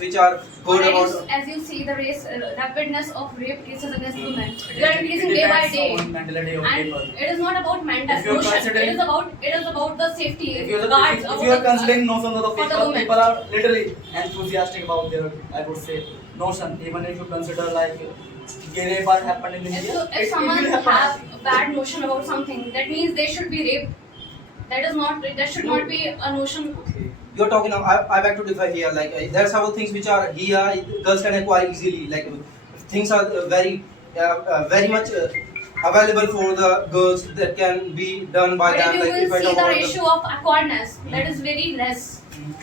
which are heard about. As you see, the rapidness of rape cases against women, they are increasing day by day, and it is not about mental notion. It is about the safety if you guards. if you are considering notion of the for the people, women. people are literally enthusiastic about their, I would say, notion. Even if you consider like gay rape are happened in India, If someone have a bad notion about something, that means they should be raped. That should not be a notion. Okay. You're talking. I beg to differ here. Like there are several things which are here. Girls can acquire easily. Like things are very much available for the girls that can be done by But them. if you Like if will I see talk the about ratio of awkwardness, that is very less,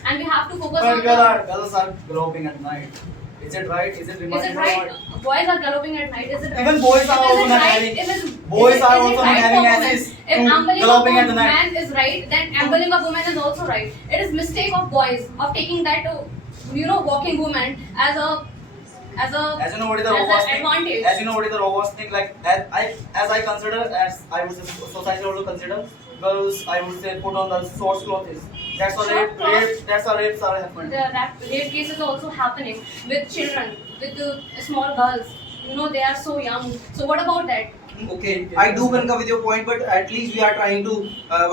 and we have to focus but on girls are groping at night. Is it right? Is it Is remarkable? it right? Boys are galloping at night. Is it right? Even boys are Is also it not right? having. Boys are also not having access If to ambling galloping a at the night. man is right, then ambling a woman is also right. It is mistake of boys of taking that walking woman as As you know what is the as robust an thing? advantage. As you know what is the robust thing? Like as I consider, as I would say society also consider, girls I would say put on the short clothes. That's why Short clothes. that's why rapes are happening. The rape cases are also happening with children, with the small girls. They are so young. So what about that? Okay, I do concur with your point, but at least we are trying to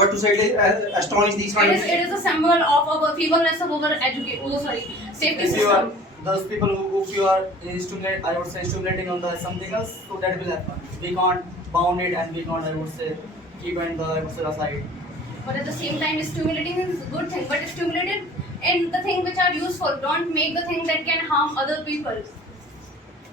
what to say, astonish these kind of. It is a symbol of our feebleness of our safety If you are system. those people who if you are I would say stimulating on the something else, so that will happen. We can't bound it and we can't I would say keep it aside. But at the same time, stimulating is a good thing. But stimulated in the thing which are useful. Don't make the thing that can harm other people.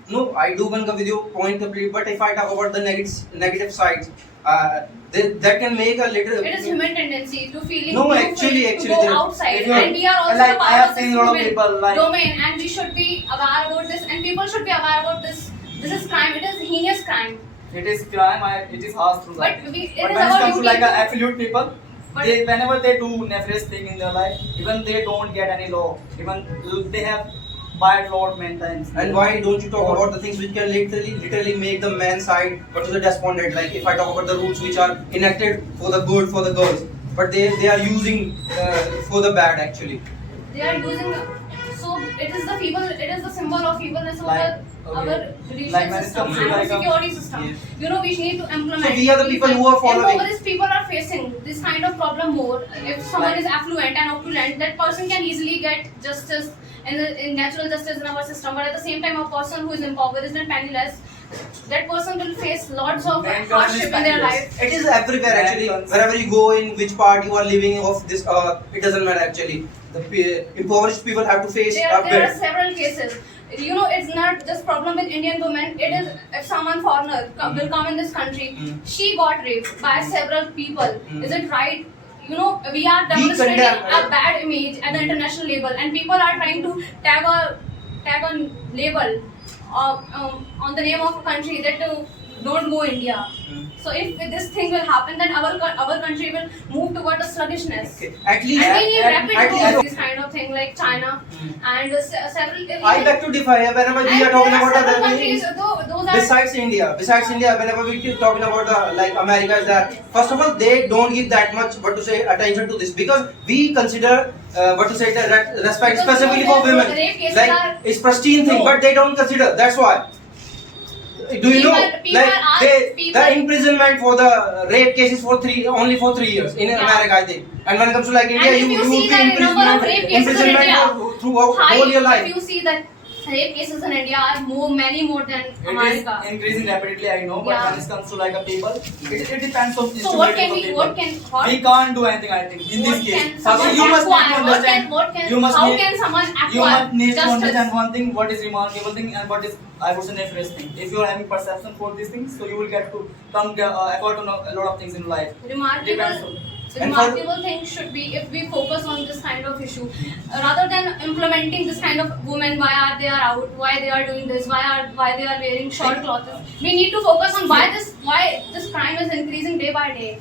No, I do concur with your point completely. But if I talk about the negative sides, that can make a little. It is human tendency to feeling No, to actually, go there- outside, if you- and we are also like, a I part have of this seen a lot of human people, like- domain, and we should be aware about this, and people should be aware about this. This is crime. It is heinous crime. It is crime. It is harsh through But that. it is But when it our comes to duty like to- absolute people, But- whenever they do nefarious thing in their life, even they don't get any law. Even they have bad law many times. And why don't you talk about the things which can literally make the man side but to the despondent? Like if I talk about the rules which are enacted for the good for the girls, but they are using for the bad actually. They are using. So it is the feeble. It is the symbol of feebleness of Like, our okay. religious Like when it system comes to and our like a- security system. Yes. We need to implement. So we are the people who are following. Impoverished people are facing this kind of problem more. If someone Like- is affluent and opulent, that person can easily get justice in natural justice in our system. But at the same time, a person who is impoverished and penniless, that person will face lots of Man, hardship in their penniless. life. It is everywhere actually. And Wherever you go, in which part you are living of this, it doesn't matter actually. The impoverished people have to face a There are bit. several cases. It's not just problem with Indian women. It is if someone foreigner will come in this country, she got raped by several people. Is it right? We are demonstrating condemn, a bad image at the international level, and people are trying to tag a label on the name of a country that don't go India. So if this thing will happen, then our country will move toward the sluggishness. Okay. At least, And we need rapid at growth, least, this kind of thing like China and several. I beg to differ here. Whenever we are talking about several other countries, things, those are besides India, whenever we keep talking about the like America is that first of all they don't give that much what to say attention to this because we consider what to say that respect Because specifically the for women rape cases like are- it's pristine thing, No. but they don't consider. That's why. Do you know People like are- people- the imprisonment for the rape cases for only 3 years in Yeah. America I think, and when it comes to like India And if you you would see be that number of rape cases in imprisonment India, for throughout high, whole your life. if you see that rape cases in India are many more than It is America. increasing rapidly, I know, but Yeah. when it comes to like a people, it depends on So what can stimulating we? of What people. can? We can't do anything, I think, in What this can case. someone you must need to acquire? understand. What can? You must How need, can someone you acquire must need to justice? understand one thing: what is remarkable thing and what is I would say nefarious thing. If you are having perception for these things, so you will get to come accord to know a lot of things in life. Remarkable. Depends on. And Remarkable thing should be if we focus on this kind of issue rather than implementing this kind of women. Why are they out? Why they are doing this? Why they are wearing short clothes? We need to focus on why this crime is increasing day by day.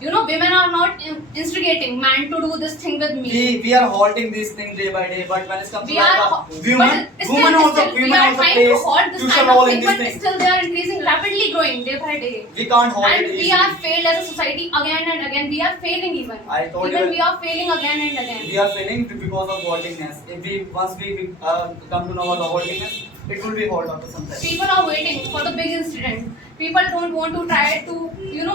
You know, women are not instigating man to do this thing with me. We are halting these things day by day, but when it comes to We like are, women, but still, women also we are trying to plays halt this crucial kind of role thing, in but this thing. still they are increasing, rapidly growing day by day. We can't halt And it we easily. are failed as a society again and again. We are failing even. I told even you- we are failing again and again. We are failing because of haltingness. If we once we come to know about the haltingness, it will be halt after some time. People are waiting for the big incident. People don't want to try to, you know,